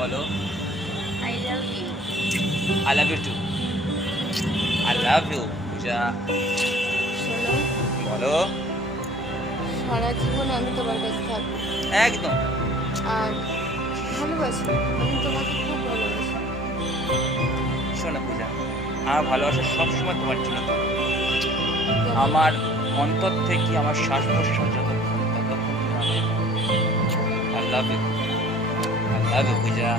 বলো। I love you. I love you too. I love you Puja. শোনো, বলো। সারা জীবন আমি তোমার কাছে থাকবো। একদম। আর ভালোবাসি, আমি তোমাকে খুব ভালোবাসি। শোনো পূজা, আমার ভালোবাসা সবসময় তোমার জন্য থাকে। কেন? আমার অন্তর থেকে আমার শ্বাস প্রশ্বাস যতক্ষণ ততক্ষণ তুমি আমার। I love you. I love you Puja.